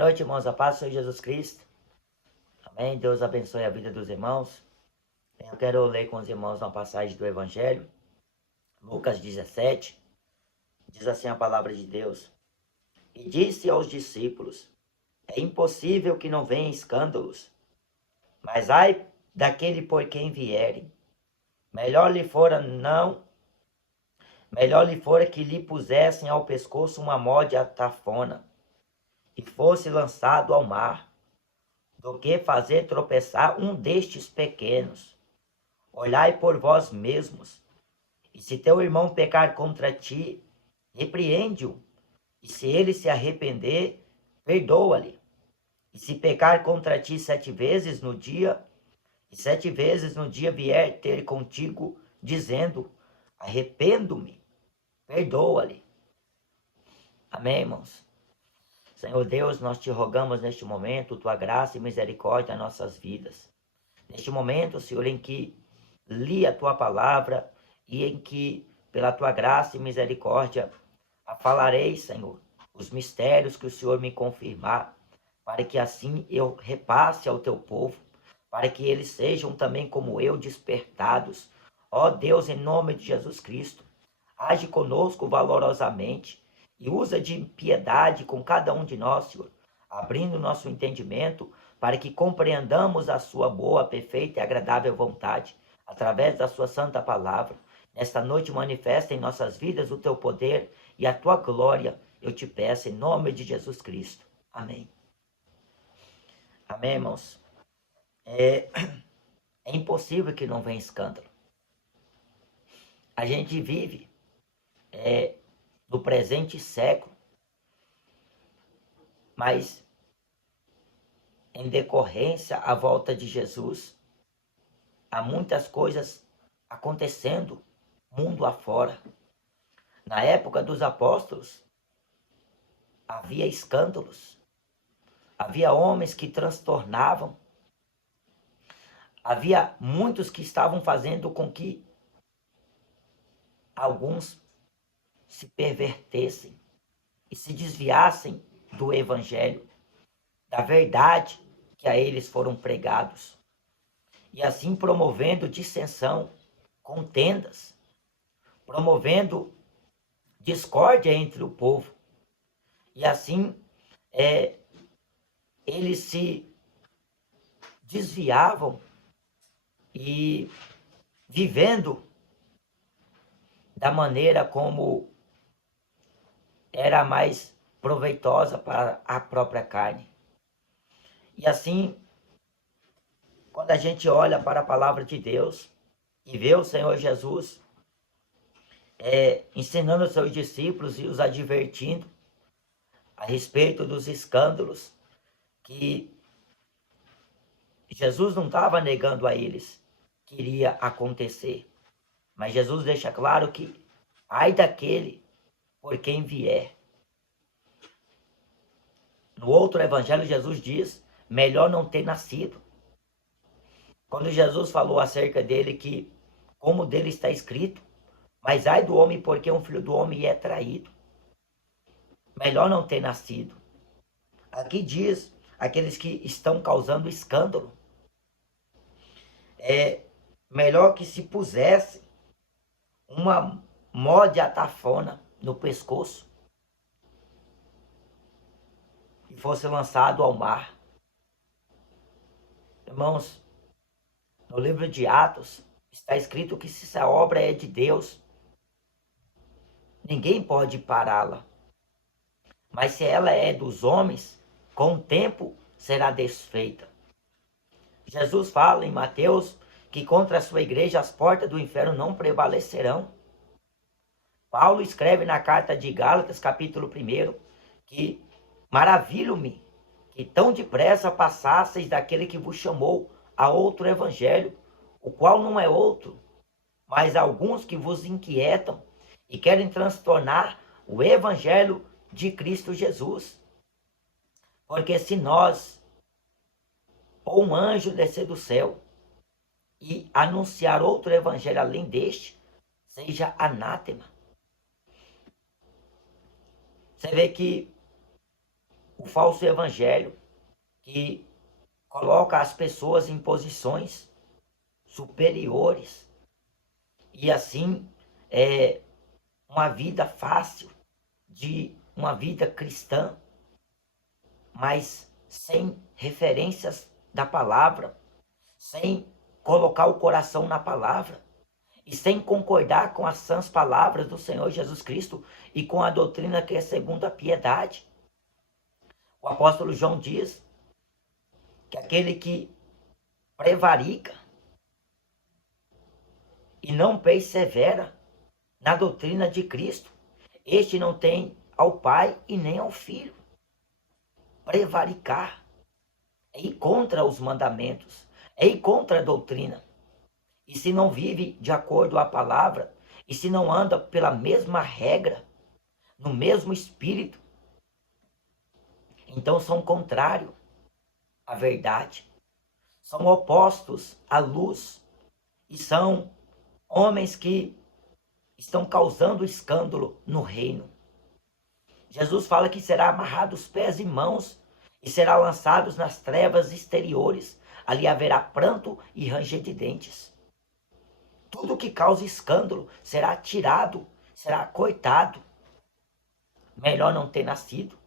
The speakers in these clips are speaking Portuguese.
Boa noite, irmãos. A paz do Senhor Jesus Cristo. Amém. Deus abençoe a vida dos irmãos. Eu quero ler com os irmãos uma passagem do Evangelho. Lucas 17. Diz assim a palavra de Deus. E disse aos discípulos: é impossível que não venham escândalos. Mas ai daquele por quem vierem. Melhor lhe fora que lhe pusessem ao pescoço uma módia tafona e fosse lançado ao mar, do que fazer tropeçar um destes pequenos. Olhai por vós mesmos, e se teu irmão pecar contra ti, repreende-o, e se ele se arrepender, perdoa-lhe. E se pecar contra ti 7 vezes no dia, e 7 vezes no dia vier ter contigo, dizendo, arrependo-me, perdoa-lhe. Amém, irmãos? Senhor Deus, nós te rogamos neste momento, tua graça e misericórdia nas nossas vidas. Neste momento, Senhor, em que li a tua palavra e em que, pela tua graça e misericórdia, falarei, Senhor, os mistérios que o Senhor me confirmar, para que assim eu repasse ao teu povo, para que eles sejam também como eu despertados. Ó Deus, em nome de Jesus Cristo, age conosco valorosamente e usa de piedade com cada um de nós, Senhor, abrindo nosso entendimento para que compreendamos a sua boa, perfeita e agradável vontade, através da sua santa palavra. Nesta noite manifesta em nossas vidas o teu poder e a tua glória, eu te peço em nome de Jesus Cristo. Amém. Amém, irmãos? É impossível que não venha escândalo. A gente vive no presente século, mas em decorrência à volta de Jesus, há muitas coisas acontecendo mundo afora. Na época dos apóstolos, havia escândalos, havia homens que transtornavam, havia muitos que estavam fazendo com que alguns se pervertessem e se desviassem do evangelho, da verdade que a eles foram pregados, e assim promovendo dissensão, contendas, promovendo discórdia entre o povo, e assim eles se desviavam e vivendo da maneira como era mais proveitosa para a própria carne. E assim, quando a gente olha para a palavra de Deus e vê o Senhor Jesus ensinando os seus discípulos e os advertindo a respeito dos escândalos, que Jesus não estava negando a eles que iria acontecer, mas Jesus deixa claro que ai daquele por quem vier. No outro evangelho, Jesus diz, melhor não ter nascido. Quando Jesus falou acerca dele que, como dele está escrito, mas ai do homem porque um filho do homem é traído. Melhor não ter nascido. Aqui diz aqueles que estão causando escândalo. É melhor que se pusesse uma módia tafona no pescoço e fosse lançado ao mar. Irmãos, no livro de Atos está escrito que se essa obra é de Deus, ninguém pode pará-la. Mas se ela é dos homens, com o tempo será desfeita. Jesus fala em Mateus que contra a sua igreja as portas do inferno não prevalecerão. Paulo escreve na carta de Gálatas, capítulo 1, que maravilho-me que tão depressa passasseis daquele que vos chamou a outro evangelho, o qual não é outro, mas alguns que vos inquietam e querem transtornar o evangelho de Cristo Jesus. Porque se nós, ou um anjo descer do céu e anunciar outro evangelho além deste, seja anátema. Você vê que o falso evangelho que coloca as pessoas em posições superiores e assim uma vida fácil, de uma vida cristã, mas sem referências da palavra, sem colocar o coração na palavra e sem concordar com as sãs palavras do Senhor Jesus Cristo e com a doutrina que é segundo a piedade. O apóstolo João diz que aquele que prevarica e não persevera na doutrina de Cristo, este não tem ao Pai e nem ao Filho. Prevaricar é ir contra os mandamentos, é ir contra a doutrina. E se não vive de acordo à palavra, e se não anda pela mesma regra, no mesmo espírito, então são contrários à verdade. São opostos à luz. E são homens que estão causando escândalo no reino. Jesus fala que será amarrado os pés e mãos e será lançado nas trevas exteriores. Ali haverá pranto e ranger de dentes. Tudo que causa escândalo será tirado, será cortado. Melhor não ter nascido.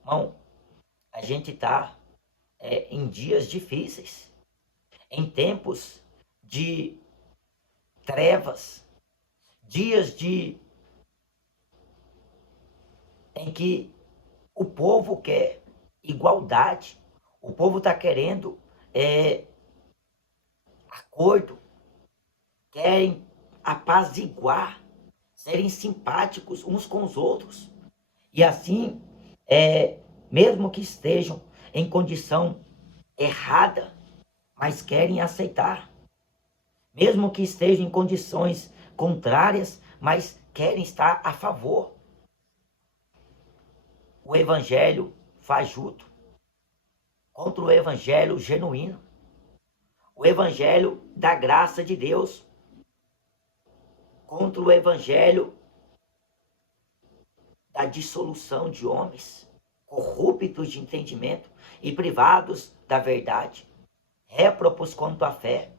Irmão, a gente está em dias difíceis, em tempos de trevas, dias em que o povo quer igualdade, o povo está querendo acordo, querem apaziguar, serem simpáticos uns com os outros. E assim, mesmo que estejam em condição errada, mas querem aceitar. Mesmo que estejam em condições contrárias, mas querem estar a favor. O evangelho fajuto contra o evangelho genuíno. O evangelho da graça de Deus contra o evangelho da dissolução de homens, corruptos de entendimento e privados da verdade, réprobos quanto à fé.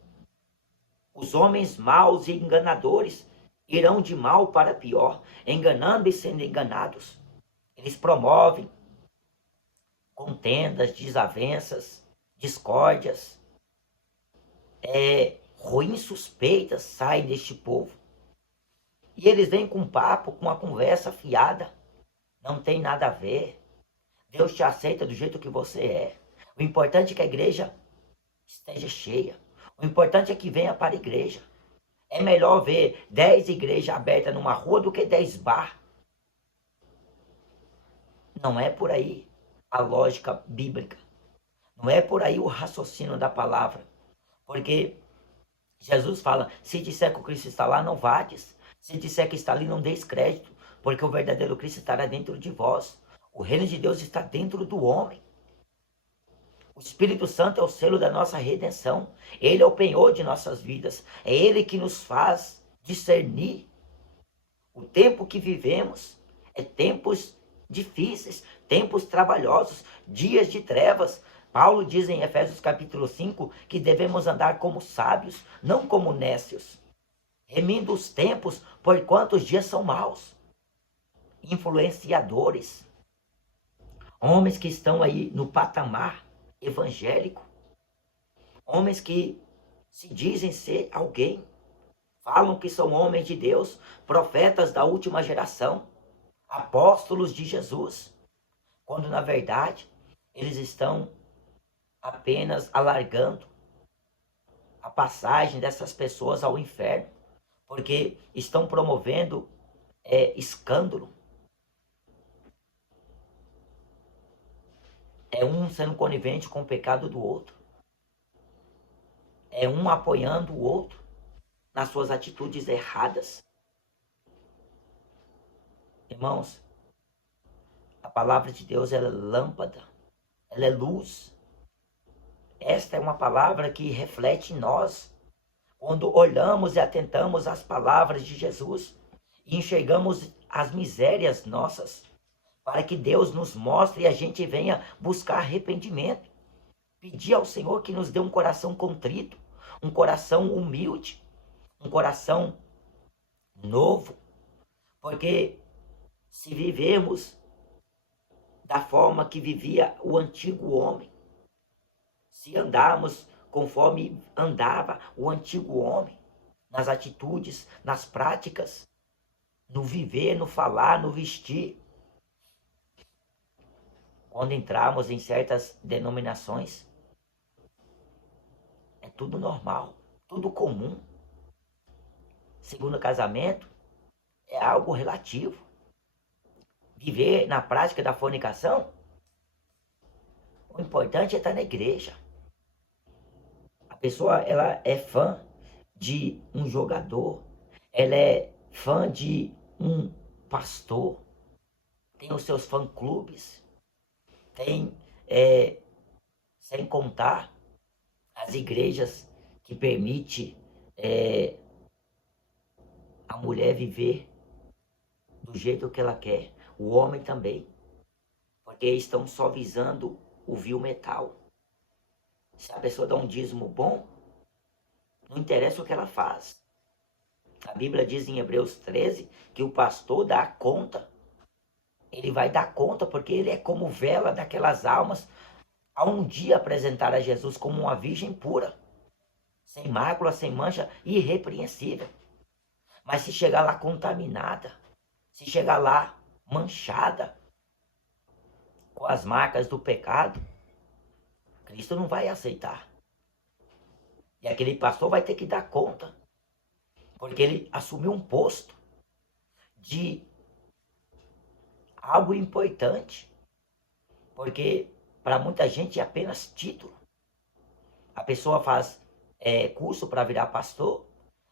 Os homens maus e enganadores irão de mal para pior, enganando e sendo enganados. Eles promovem contendas, desavenças, discórdias, ruins suspeitas saem deste povo. E eles vêm com papo, com uma conversa fiada. Não tem nada a ver. Deus te aceita do jeito que você é. O importante é que a igreja esteja cheia. O importante é que venha para a igreja. É melhor ver 10 igrejas abertas numa rua do que 10 bar. Não é por aí a lógica bíblica. Não é por aí o raciocínio da palavra. Porque Jesus fala, se disser que o Cristo está lá, não vades. Se disser que está ali, não deis crédito. Porque o verdadeiro Cristo estará dentro de vós. O reino de Deus está dentro do homem. O Espírito Santo é o selo da nossa redenção. Ele é o penhor de nossas vidas. É Ele que nos faz discernir. O tempo que vivemos é tempos difíceis, tempos trabalhosos, dias de trevas. Paulo diz em Efésios capítulo 5 que devemos andar como sábios, não como nécios. Remindo os tempos, porquanto os dias são maus. Influenciadores. Homens que estão aí no patamar evangélico, homens que se dizem ser alguém, falam que são homens de Deus, profetas da última geração, apóstolos de Jesus, quando na verdade eles estão apenas alargando a passagem dessas pessoas ao inferno, porque estão promovendo escândalo. É um sendo conivente com o pecado do outro. É um apoiando o outro nas suas atitudes erradas. Irmãos, a palavra de Deus ela é lâmpada, ela é luz. Esta é uma palavra que reflete em nós. Quando olhamos e atentamos às palavras de Jesus e enxergamos as misérias nossas, para que Deus nos mostre e a gente venha buscar arrependimento. Pedir ao Senhor que nos dê um coração contrito, um coração humilde, um coração novo, porque se vivemos da forma que vivia o antigo homem, se andarmos conforme andava o antigo homem, nas atitudes, nas práticas, no viver, no falar, no vestir, quando entrarmos em certas denominações, é tudo normal, tudo comum. Segundo casamento, é algo relativo. Viver na prática da fornicação, o importante é estar na igreja. A pessoa, ela é fã de um jogador, ela é fã de um pastor, tem os seus fã-clubes, tem, sem contar as igrejas que permite a mulher viver do jeito que ela quer, o homem também, porque estão só visando o vil metal. Se a pessoa dá um dízimo bom, não interessa o que ela faz. A Bíblia diz em Hebreus 13 que o pastor dá conta. Ele vai dar conta porque ele é como vela daquelas almas a um dia apresentar a Jesus como uma virgem pura, sem mácula, sem mancha, irrepreensível. Mas se chegar lá contaminada, se chegar lá manchada, com as marcas do pecado, Cristo não vai aceitar. E aquele pastor vai ter que dar conta, porque ele assumiu um posto de algo importante, porque para muita gente é apenas título. A pessoa faz curso para virar pastor,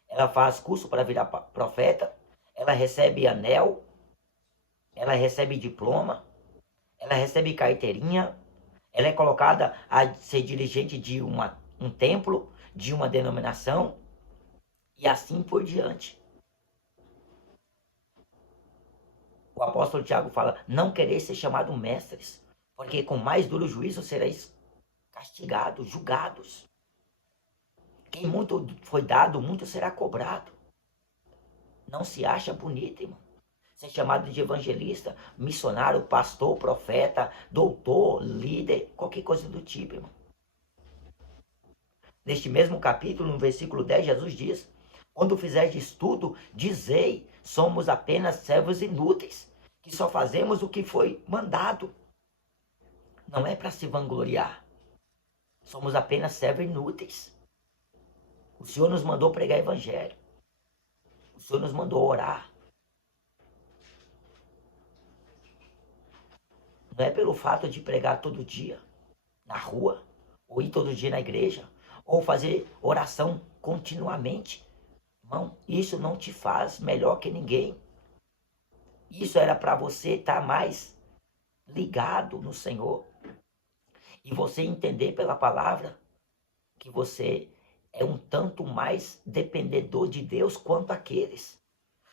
ela faz curso para virar profeta, ela recebe anel, ela recebe diploma, ela recebe carteirinha, ela é colocada a ser dirigente de um templo, de uma denominação, e assim por diante. O apóstolo Tiago fala, não quereis ser chamados mestres, porque com mais duro juízo sereis castigados, julgados. Quem muito foi dado, muito será cobrado. Não se acha bonito, irmão. Ser chamado de evangelista, missionário, pastor, profeta, doutor, líder, qualquer coisa do tipo, irmão. Neste mesmo capítulo, no versículo 10, Jesus diz, quando fizerdes tudo, dizei, somos apenas servos inúteis, que só fazemos o que foi mandado. Não é para se vangloriar. Somos apenas servos inúteis. O Senhor nos mandou pregar evangelho. O Senhor nos mandou orar. Não é pelo fato de pregar todo dia na rua, ou ir todo dia na igreja, ou fazer oração continuamente. Irmão, isso não te faz melhor que ninguém. Isso era para você estar mais ligado no Senhor. E você entender pela palavra que você é um tanto mais dependedor de Deus quanto aqueles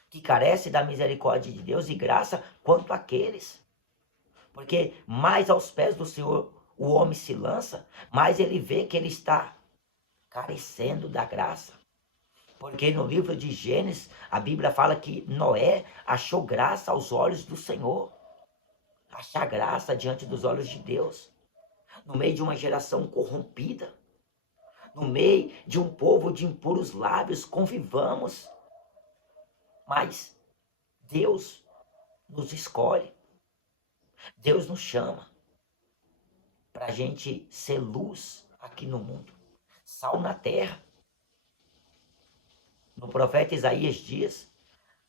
que carecem da misericórdia de Deus e graça quanto aqueles. Porque mais aos pés do Senhor o homem se lança, mais ele vê que ele está carecendo da graça. Porque no livro de Gênesis, a Bíblia fala que Noé achou graça aos olhos do Senhor. Achar graça diante dos olhos de Deus. No meio de uma geração corrompida. No meio de um povo de impuros lábios, convivamos. Mas Deus nos escolhe. Deus nos chama para a gente ser luz aqui no mundo. Sal na terra. No profeta Isaías diz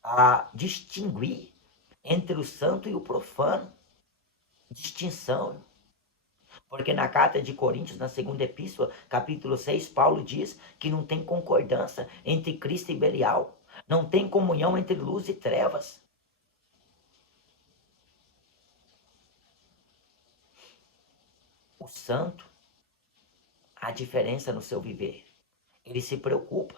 a distinguir entre o santo e o profano. Distinção. Porque na carta de Coríntios, na segunda epístola, capítulo 6, Paulo diz que não tem concordância entre Cristo e Belial. Não tem comunhão entre luz e trevas. O santo, há diferença no seu viver. Ele se preocupa.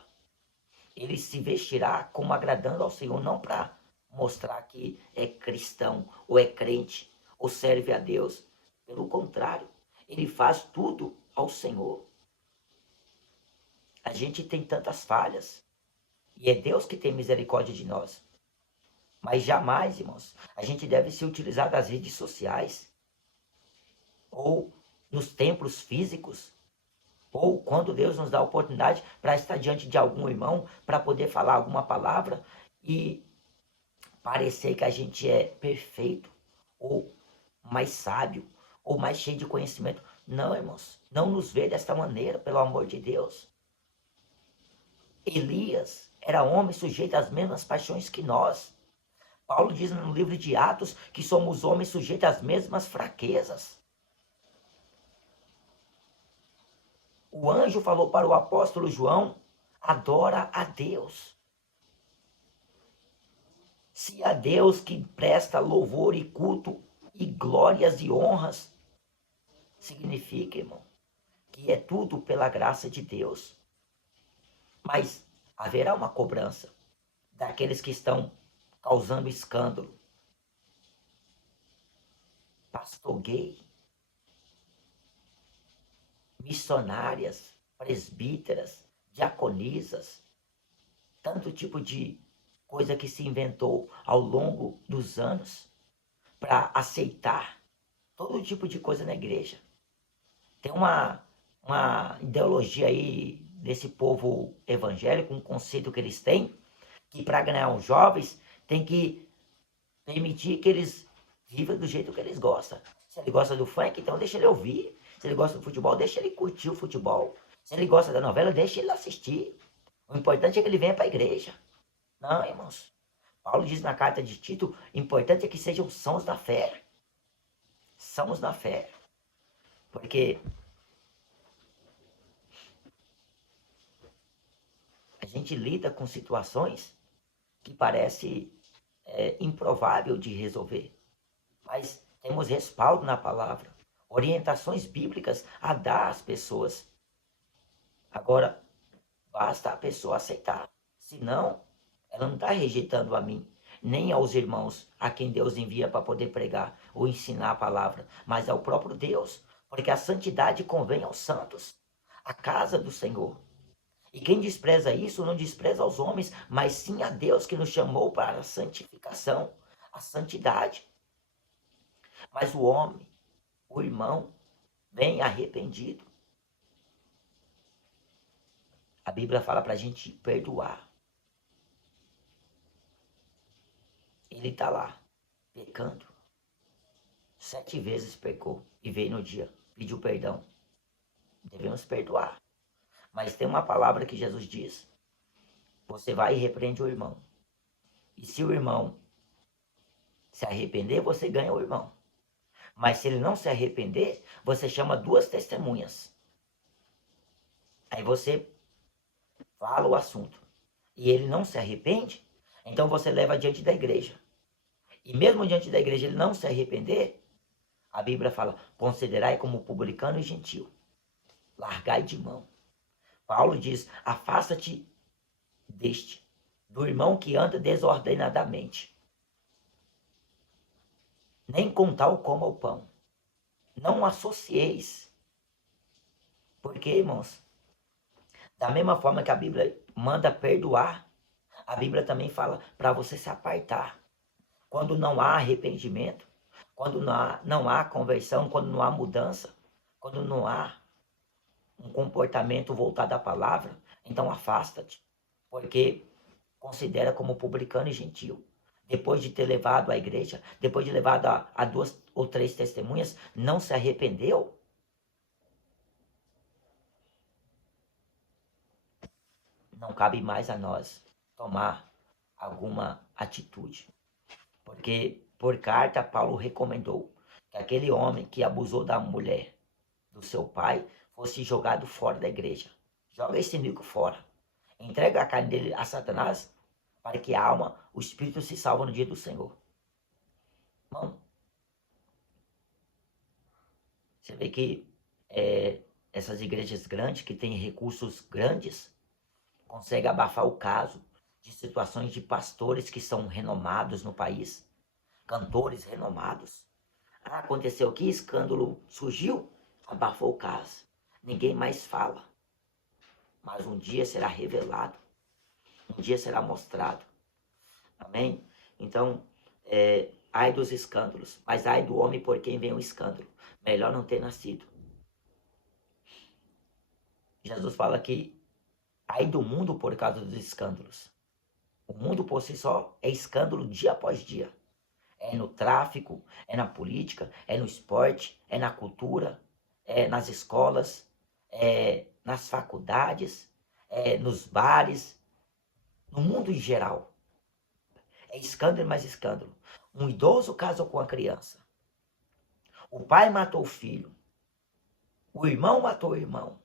Ele se vestirá como agradando ao Senhor, não para mostrar que é cristão, ou é crente, ou serve a Deus. Pelo contrário, ele faz tudo ao Senhor. A gente tem tantas falhas, e é Deus que tem misericórdia de nós. Mas jamais, irmãos, a gente deve se utilizar das redes sociais, ou nos templos físicos, ou quando Deus nos dá a oportunidade para estar diante de algum irmão, para poder falar alguma palavra e parecer que a gente é perfeito, ou mais sábio, ou mais cheio de conhecimento. Não, irmãos, não nos vê desta maneira, pelo amor de Deus. Elias era homem sujeito às mesmas paixões que nós. Paulo diz no livro de Atos que somos homens sujeitos às mesmas fraquezas. O anjo falou para o apóstolo João: adora a Deus. Se a Deus que presta louvor e culto e glórias e honras, significa, irmão, que é tudo pela graça de Deus. Mas haverá uma cobrança daqueles que estão causando escândalo. Pastor gay, missionárias, presbíteras, diaconisas, tanto tipo de coisa que se inventou ao longo dos anos para aceitar todo tipo de coisa na igreja. Tem uma ideologia aí desse povo evangélico, um conceito que eles têm, que para ganhar os jovens tem que permitir que eles vivam do jeito que eles gostam. Se ele gosta do funk, então deixa ele ouvir. Se ele gosta do futebol, deixa ele curtir o futebol. Se ele gosta da novela, deixa ele assistir. O importante é que ele venha para a igreja. Não, irmãos. Paulo diz na carta de Tito, o importante é que sejam sãos da fé. Sãos da fé. Porque a gente lida com situações que parece improvável de resolver. Mas temos respaldo na palavra, orientações bíblicas a dar às pessoas. Agora, basta a pessoa aceitar. Senão, ela não está rejeitando a mim, nem aos irmãos a quem Deus envia para poder pregar ou ensinar a palavra, mas ao próprio Deus, porque a santidade convém aos santos, a casa do Senhor. E quem despreza isso não despreza aos homens, mas sim a Deus que nos chamou para a santificação, a santidade. Mas o homem, o irmão, vem arrependido. A Bíblia fala para a gente perdoar. Ele está lá, pecando. 7 vezes pecou e veio no dia, pediu perdão. Devemos perdoar. Mas tem uma palavra que Jesus diz: você vai e repreende o irmão. E se o irmão se arrepender, você ganha o irmão. Mas se ele não se arrepender, você chama 2 testemunhas. Aí você fala o assunto. E ele não se arrepende, então você leva diante da igreja. E mesmo diante da igreja ele não se arrepender, a Bíblia fala: considerai como publicano e gentil. Largai de mão. Paulo diz: afasta-te deste, do irmão que anda desordenadamente. Nem com tal coma o pão. Não associeis. Porque, irmãos, da mesma forma que a Bíblia manda perdoar, a Bíblia também fala para você se apartar. Quando não há arrependimento, quando não há conversão, quando não há mudança, quando não há um comportamento voltado à palavra, então afasta-te, porque considera como publicano e gentil. Depois de ter levado a igreja, depois de levado a 2 ou 3 testemunhas, não se arrependeu? Não cabe mais a nós tomar alguma atitude. Porque por carta Paulo recomendou que aquele homem que abusou da mulher do seu pai fosse jogado fora da igreja. Joga esse amigo fora. Entrega a carne dele a Satanás para que a alma, o espírito se salve no dia do Senhor. Irmão, você vê que essas igrejas grandes, que têm recursos grandes, conseguem abafar o caso de situações de pastores que são renomados no país, cantores renomados. Ah, aconteceu aqui, escândalo surgiu, abafou o caso. Ninguém mais fala. Mas um dia será revelado, um dia será mostrado. Amém? Então, ai dos escândalos, mas ai do homem por quem vem o escândalo. Melhor não ter nascido. Jesus fala que ai do mundo por causa dos escândalos. O mundo por si só é escândalo dia após dia. É no tráfico, é na política, é no esporte, é na cultura, é nas escolas, é nas faculdades, é nos bares, no mundo em geral. É escândalo e mais escândalo. Um idoso casou com a criança. O pai matou o filho. O irmão matou o irmão.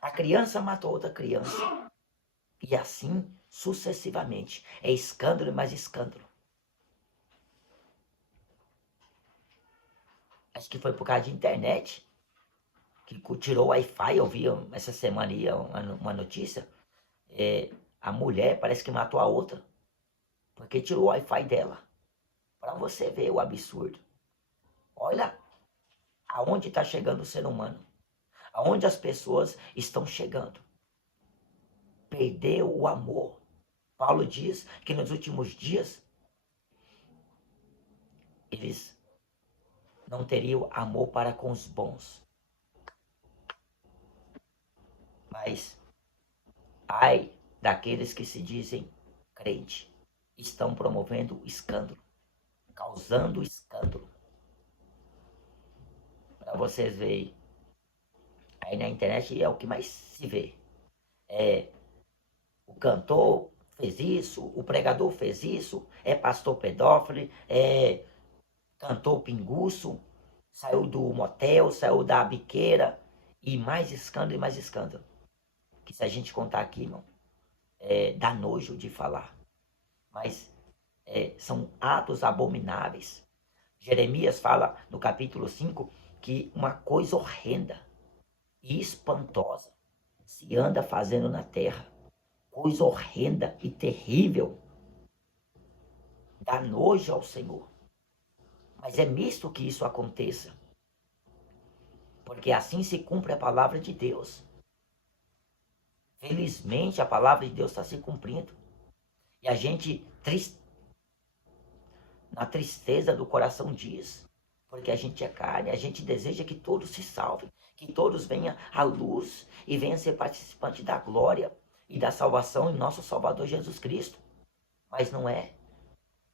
A criança matou outra criança. E assim sucessivamente. É escândalo e mais escândalo. Acho que foi por causa de internet que tirou o Wi-Fi. Eu vi essa semana aí uma notícia. A mulher parece que matou a outra. Porque tirou o Wi-Fi dela. Para você ver o absurdo. Olha aonde está chegando o ser humano. Aonde as pessoas estão chegando. Perdeu o amor. Paulo diz que nos últimos dias eles não teriam amor para com os bons. Mas ai daqueles que se dizem crente, estão promovendo escândalo, causando escândalo. Para vocês verem, aí na internet é o que mais se vê. O cantor fez isso, o pregador fez isso, é pastor pedófilo, é cantor pinguço, saiu do motel, saiu da biqueira, e mais escândalo e mais escândalo. Que se a gente contar aqui, irmão, dá nojo de falar. Mas são atos abomináveis. Jeremias fala no capítulo 5 que uma coisa horrenda e espantosa se anda fazendo na terra. Coisa horrenda e terrível. Dá nojo ao Senhor. Mas é misto que isso aconteça. Porque assim se cumpre a palavra de Deus. Felizmente a palavra de Deus está se cumprindo. E a gente, na tristeza do coração, diz: porque a gente é carne, a gente deseja que todos se salvem, que todos venham à luz e venham ser participantes da glória e da salvação em nosso Salvador Jesus Cristo. Mas não é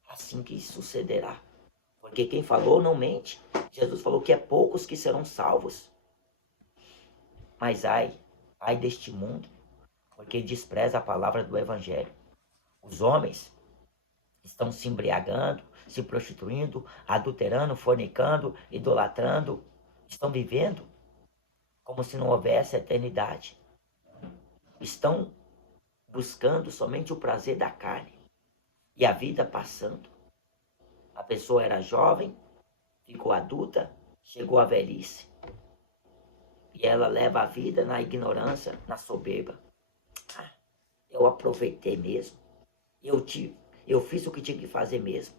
assim que sucederá. Porque quem falou não mente. Jesus falou que é poucos que serão salvos. Mas ai deste mundo, porque despreza a palavra do Evangelho. Os homens estão se embriagando, se prostituindo, adulterando, fornicando, idolatrando. Estão vivendo como se não houvesse eternidade. Estão buscando somente o prazer da carne. E a vida passando. A pessoa era jovem, ficou adulta, chegou à velhice. E ela leva a vida na ignorância, na soberba. Eu aproveitei mesmo. Eu fiz o que tinha que fazer mesmo.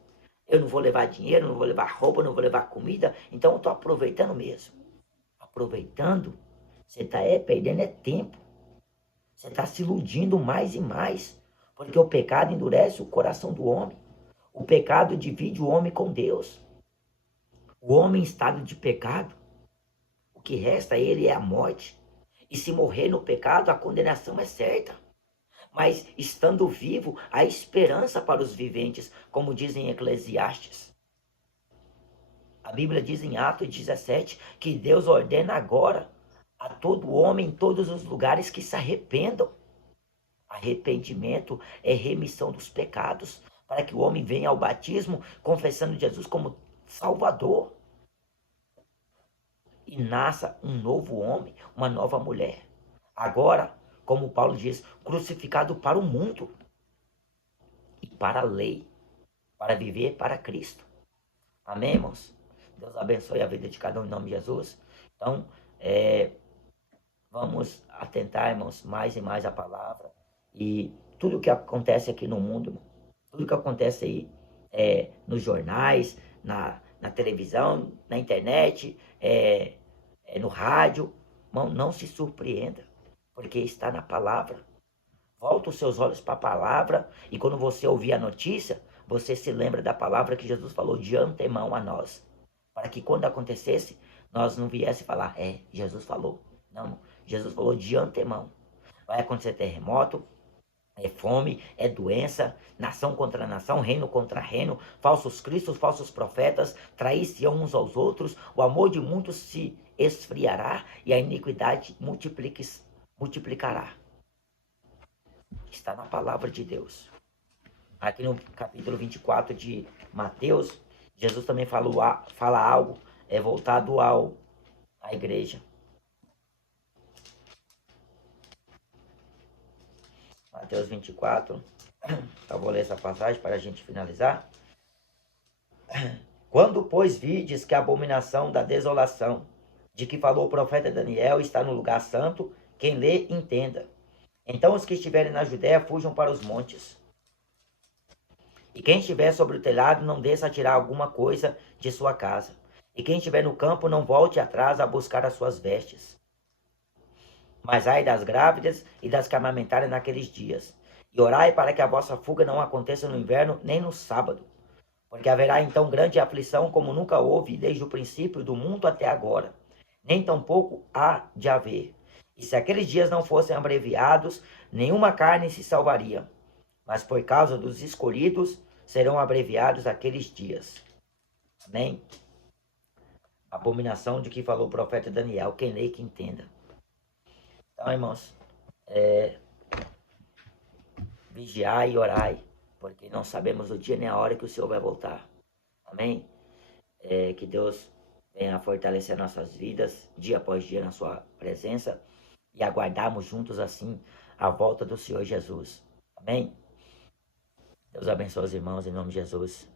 Eu não vou levar dinheiro, não vou levar roupa, não vou levar comida, então eu estou aproveitando mesmo. Aproveitando, você está perdendo tempo. Você está se iludindo mais e mais, porque o pecado endurece o coração do homem. O pecado divide o homem com Deus. O homem em estado de pecado, o que resta a ele é a morte. E se morrer no pecado, a condenação é certa. Mas estando vivo, há esperança para os viventes, como diz em Eclesiastes. A Bíblia diz em Atos 17 que Deus ordena agora a todo homem em todos os lugares que se arrependam. Arrependimento é remissão dos pecados, para que o homem venha ao batismo confessando Jesus como Salvador e nasça um novo homem, uma nova mulher. Agora, como Paulo diz, crucificado para o mundo e para a lei, para viver para Cristo. Amém, irmãos? Deus abençoe a vida de cada um em nome de Jesus. Então, vamos atentar, irmãos, mais e mais à palavra e tudo que acontece aqui no mundo, irmão, tudo que acontece aí nos jornais, na televisão, na internet, no rádio, irmão, não se surpreenda, porque está na palavra. Volta os seus olhos para a palavra e quando você ouvir a notícia, você se lembra da palavra que Jesus falou de antemão a nós. Para que quando acontecesse, nós não viesse falar, Jesus falou. Não, Jesus falou de antemão. Vai acontecer terremoto, fome, doença, nação contra nação, reino contra reino, falsos cristos, falsos profetas, trair-se uns aos outros, o amor de muitos se esfriará e a iniquidade multiplicará. Está na palavra de Deus. Aqui no capítulo 24 de Mateus, Jesus também fala algo voltado à igreja. Mateus 24, eu vou ler essa passagem para a gente finalizar. Quando, pois, vides que a abominação da desolação, de que falou o profeta Daniel, está no lugar santo, quem lê, entenda. Então os que estiverem na Judéia fujam para os montes. E quem estiver sobre o telhado, não desça a tirar alguma coisa de sua casa. E quem estiver no campo, não volte atrás a buscar as suas vestes. Mas ai das grávidas e das que amamentarem naqueles dias. E orai para que a vossa fuga não aconteça no inverno, nem no sábado. Porque haverá então grande aflição, como nunca houve desde o princípio do mundo até agora. Nem tampouco há de haver. E se aqueles dias não fossem abreviados, nenhuma carne se salvaria. Mas por causa dos escolhidos, serão abreviados aqueles dias. Amém? Abominação de que falou o profeta Daniel. Quem lê, que entenda. Então, irmãos, vigiai e orai, porque não sabemos o dia nem a hora que o Senhor vai voltar. Amém? Que Deus venha fortalecer nossas vidas, dia após dia, na sua presença, e aguardarmos juntos, assim, a volta do Senhor Jesus. Amém? Deus abençoe os irmãos, em nome de Jesus.